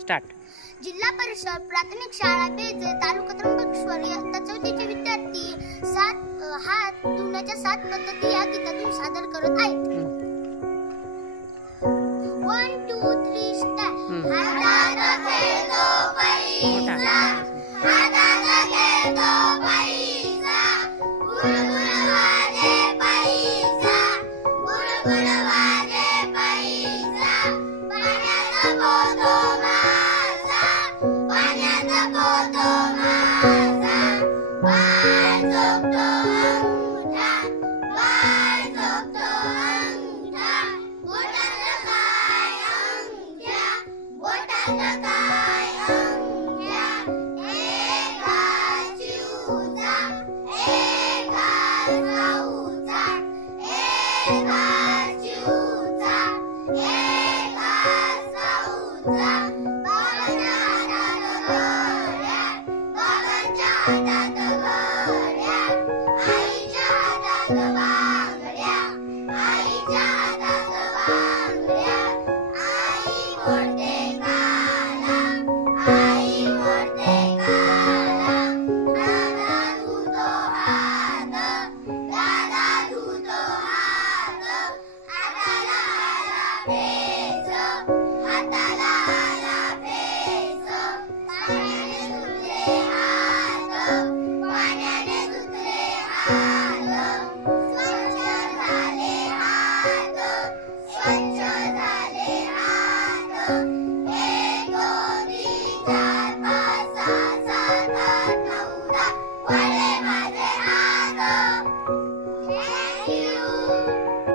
Start. जिल्हा परिषद प्राथमिक शाळा बेजे तालुका त्र्यंबकेश्वर इयत्ता 4चे विद्यार्थी हात धुण्याच्या 7 पद्धती या गीतातून सादर करत आहेत. 1 2 3 स्टार्ट. हातात खेळतो पैसा, हातात खेळतो पैसा, बुडबुड वाजे पैसा, बुडबुड वाजे पैसा, पाण्याचा पोतो माझा, पाण्याचा पोतो माझा, पाय झोपतो अंगठा, पाय झोपतो अंगठा, बोटाचं काय अंगठ्या, बोटाचं काय अंगठ्या, एक हात चिवचा, एक हात साऊचा, एक हात चिवचा, एक हात साऊचा, बाबांच्या हातात घड्या, बाबांच्या हातात घड्या, आईच्या हातात बांगड्या, आईच्या हातात बांगड्या, आई मोडते काला, आई मोडते काला, दादा धुतो हात, दादा धुतो हात, हाताला आला